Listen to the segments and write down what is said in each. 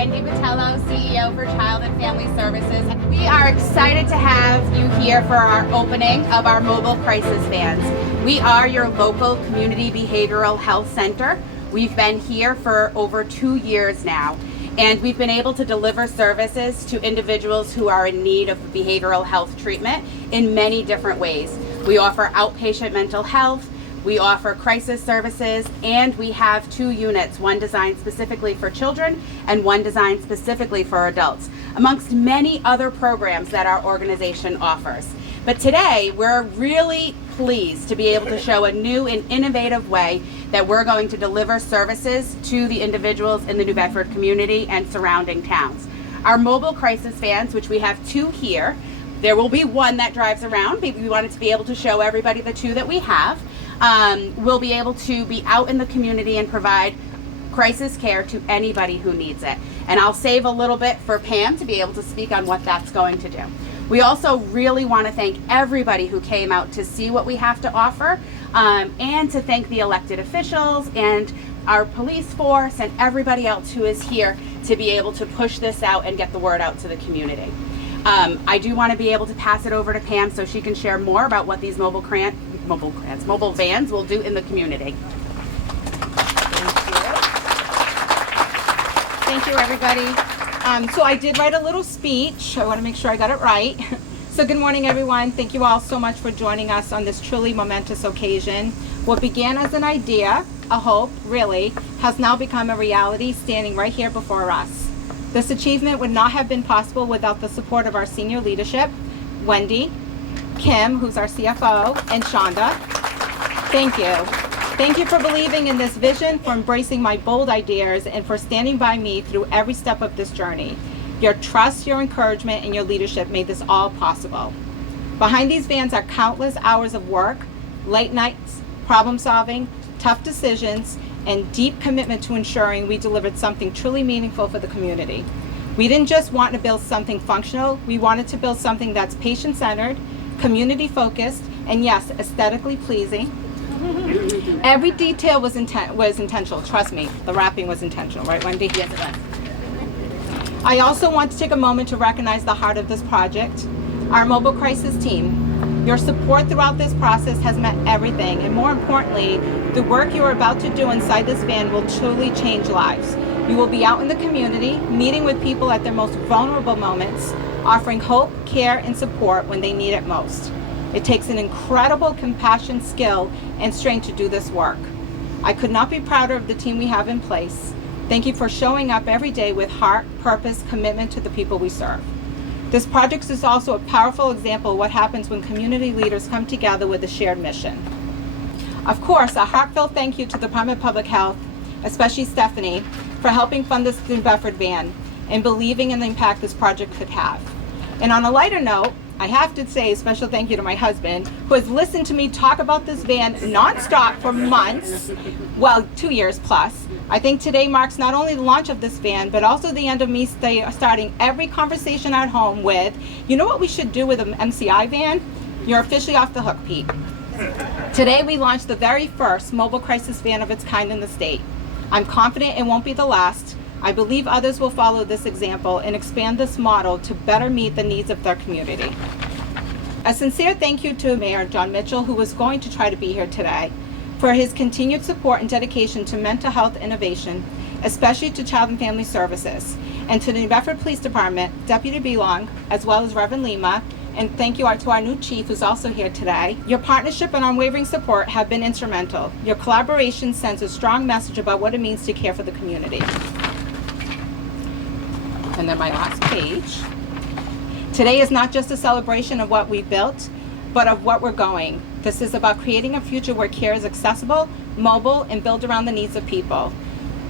Wendy Botello, CEO for Child and Family Services. We are excited to have you here for our opening of our mobile crisis vans. We are your local community behavioral health center. We've been here for over 2 years now, and we've been able to deliver services to individuals who are in need of behavioral health treatment in many different ways. We offer outpatient mental health, we offer crisis services, and we have 2 units, one designed specifically for children and one designed specifically for adults, amongst many other programs that our organization offers. But today, we're really pleased to be able to show a new and innovative way that we're going to deliver services to the individuals in the New Bedford community and surrounding towns. Our mobile crisis vans, which we have 2 here, there will be one that drives around. We wanted to be able to show everybody the 2 that we have. We'll be able to be out in the community and provide crisis care to anybody who needs it. And I'll save a little bit for Pam to be able to speak on what that's going to do. We also really want to thank everybody who came out to see what we have to offer, and to thank the elected officials and our police force and everybody else who is here to be able to push this out and get the word out to the community. I do want to be able to pass it over to Pam so she can share more about what these mobile vans will do in the community. Thank you, everybody. So I did write a little speech. I want to make sure I got it right. So good morning, everyone. Thank you all so much for joining us on this truly momentous occasion. What began as an idea, a hope, really, has now become a reality standing right here before us. This achievement would not have been possible without the support of our senior leadership, Wendy, Kim, who's our CFO, and Shonda. Thank you. Thank you for believing in this vision, for embracing my bold ideas, and for standing by me through every step of this journey. Your trust, your encouragement, and your leadership made this all possible. Behind these vans are countless hours of work, late nights, problem solving, tough decisions, and deep commitment to ensuring we delivered something truly meaningful for the community. We didn't just want to build something functional, we wanted to build something that's patient-centered, community-focused, and yes, aesthetically pleasing. Every detail was intentional. Trust me, the wrapping was intentional, right, Wendy? Yes, it was. I also want to take a moment to recognize the heart of this project, our mobile crisis team. Your support throughout this process has meant everything, and more importantly, the work you are about to do inside this van will truly change lives. You will be out in the community, meeting with people at their most vulnerable moments, offering hope, care, and support when they need it most. It takes an incredible compassion, skill, and strength to do this work. I could not be prouder of the team we have in place. Thank you for showing up every day with heart, purpose, commitment to the people we serve. This project is also a powerful example of what happens when community leaders come together with a shared mission. Of course, a heartfelt thank you to the Department of Public Health, especially Stephanie, for helping fund this New Bedford van and believing in the impact this project could have. And on a lighter note, I have to say a special thank you to my husband, who has listened to me talk about this van nonstop for months, well, 2 years plus. I think today marks not only the launch of this van, but also the end of me starting every conversation at home with, you know what we should do with an MCI van? You're officially off the hook, Pete. Today we launched the very first mobile crisis van of its kind in the state. I'm confident it won't be the last. I believe others will follow this example and expand this model to better meet the needs of their community. A sincere thank you to Mayor John Mitchell, who was going to try to be here today, for his continued support and dedication to mental health innovation, especially to Child and Family Services, and to the New Bedford Police Department, Deputy Belong, as well as Reverend Lima, and thank you to our new chief, who's also here today. Your partnership and unwavering support have been instrumental. Your collaboration sends a strong message about what it means to care for the community. And then my last page. Today is not just a celebration of what we built, but of what we're going. This is about creating a future where care is accessible, mobile, and built around the needs of people.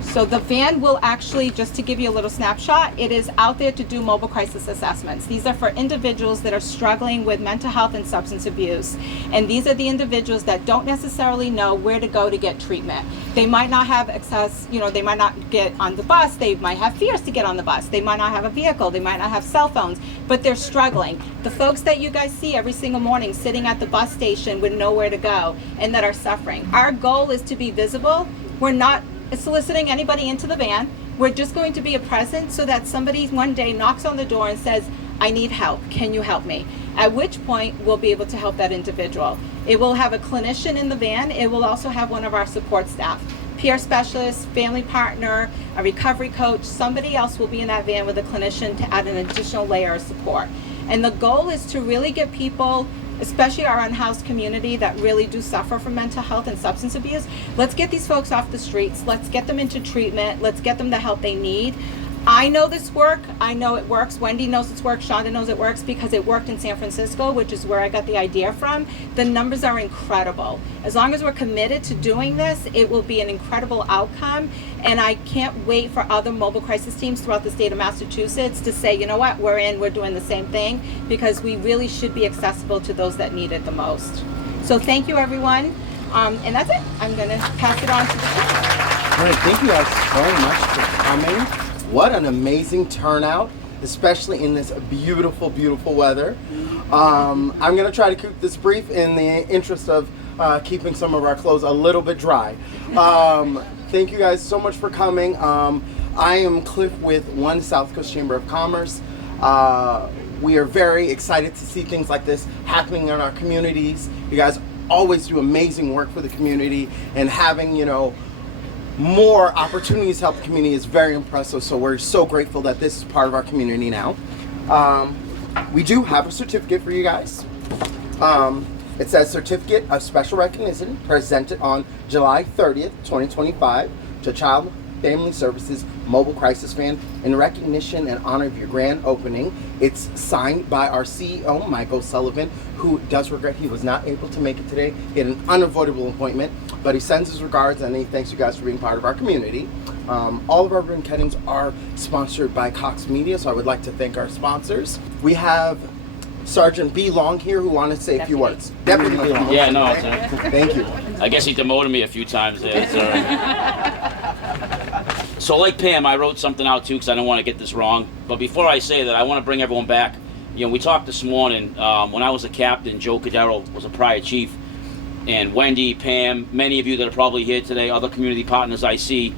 So the van will actually, just to give you a little snapshot, it is out there to do mobile crisis assessments. These are for individuals that are struggling with mental health and substance abuse. And these are the individuals that don't necessarily know where to go to get treatment. They might not have access, they might not get on the bus, they might have fears to get on the bus, they might not have a vehicle, they might not have cell phones, but they're struggling. The folks that you guys see every single morning sitting at the bus station with nowhere to go and that are suffering. Our goal is to be visible. We're not soliciting anybody into the van. We're just going to be a presence so that somebody one day knocks on the door and says, I need help, can you help me? At which point we'll be able to help that individual. It will have a clinician in the van. It will also have one of our support staff, peer specialist, family partner, a recovery coach. Somebody else will be in that van with a clinician to add an additional layer of support. And the goal is to really get people, especially our unhoused community that really do suffer from mental health and substance abuse, let's get these folks off the streets. Let's get them into treatment. Let's get them the help they need. I know this work. I know it works. Wendy knows it's work. Shonda knows it works because it worked in San Francisco, which is where I got the idea from. The numbers are incredible. As long as we're committed to doing this, it will be an incredible outcome. And I can't wait for other mobile crisis teams throughout the state of Massachusetts to say, you know what, we're doing the same thing, because we really should be accessible to those that need it the most. So thank you, everyone. And that's it. I'm going to pass it on to the team. All right, thank you guys so much for coming. What an amazing turnout, especially in this beautiful, beautiful weather. I'm going to try to keep this brief in the interest of keeping some of our clothes a little bit dry. Thank you guys so much for coming. I am Cliff with One South Coast Chamber of Commerce. We are very excited to see things like this happening in our communities. You guys always do amazing work for the community, and having, more opportunities to help the community is very impressive. So we're so grateful that this is part of our community now. We do have a certificate for you guys. It says Certificate of Special Recognition, presented on July 30th, 2025 to Child Family Services Mobile Crisis Van in recognition and honor of your grand opening. It's signed by our CEO, Michael Sullivan, who does regret he was not able to make it today. He had an unavoidable appointment, but he sends his regards and he thanks you guys for being part of our community. All of our ribbon cuttings are sponsored by Cox Media, so I would like to thank our sponsors. We have Sergeant B. Long here, who wanted to say a few words. Deputy B. Long. Yeah, no. Thank you. I guess he demoted me a few times there. So like Pam, I wrote something out too because I don't want to get this wrong. But before I say that, I want to bring everyone back. We talked this morning. When I was a captain, Joe Cadero was a prior chief. And Wendy, Pam, many of you that are probably here today, other community partners I see,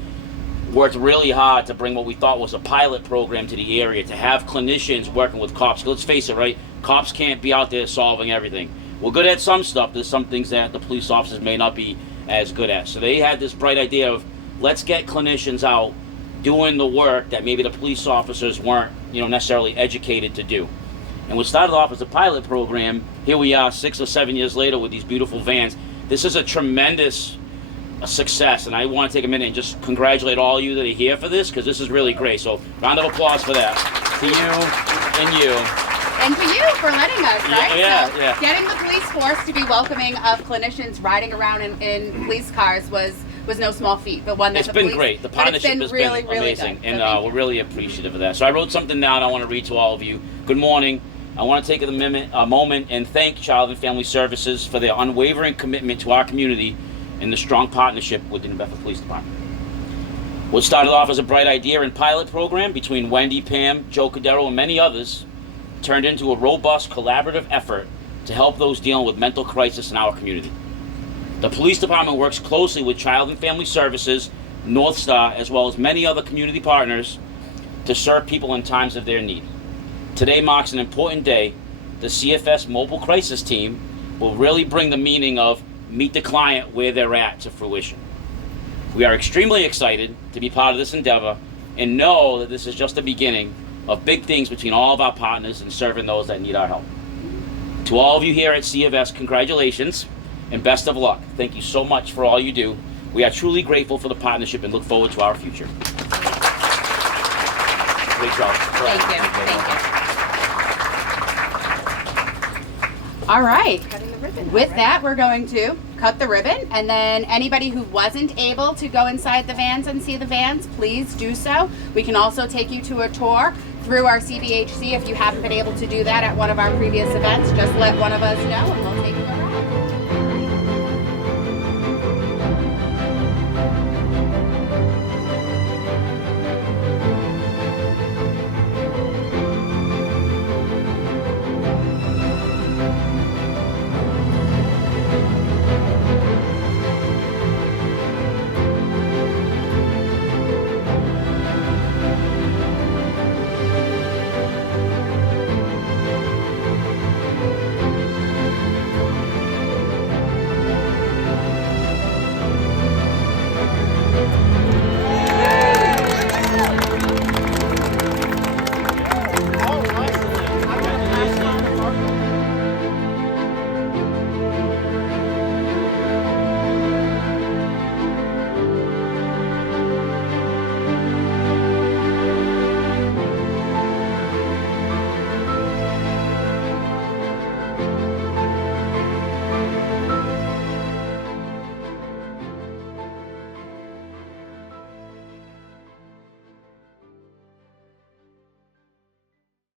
worked really hard to bring what we thought was a pilot program to the area, to have clinicians working with cops. Let's face it, right? Cops can't be out there solving everything. We're good at some stuff. There's some things that the police officers may not be as good at. So they had this bright idea of, let's get clinicians out doing the work that maybe the police officers weren't, necessarily educated to do. And we started off as a pilot program. Here we are 6 or 7 years later with these beautiful vans. This is a tremendous success, and I want to take a minute and just congratulate all of you that are here for this, because this is really great. So round of applause for that. To you and you. And to you for letting us, right? Yeah. Getting the police force to be welcoming of clinicians riding around in police cars was no small feat, but one that it's been great. The partnership has been amazing, and we're really appreciative of that. So I wrote something down I want to read to all of you. Good morning. I want to take a moment and thank Child and Family Services for their unwavering commitment to our community and the strong partnership with the New Bedford Police Department. What started off as a bright idea and pilot program between Wendy, Pam, Joe Cadero, and many others turned into a robust collaborative effort to help those dealing with mental crisis in our community. The police department works closely with Child and Family Services, North Star, as well as many other community partners to serve people in times of their need. Today marks an important day. The CFS Mobile Crisis Team will really bring the meaning of meet the client where they're at to fruition. We are extremely excited to be part of this endeavor and know that this is just the beginning of big things between all of our partners and serving those that need our help. To all of you here at CFS, congratulations and best of luck. Thank you so much for all you do. We are truly grateful for the partnership and look forward to our future. Great job. Thank you. All right. With that, we're going to cut the ribbon, and then anybody who wasn't able to go inside the vans and see the vans, please do so. We can also take you to a tour through our CBHC if you haven't been able to do that at one of our previous events. Just let one of us know and we'll take you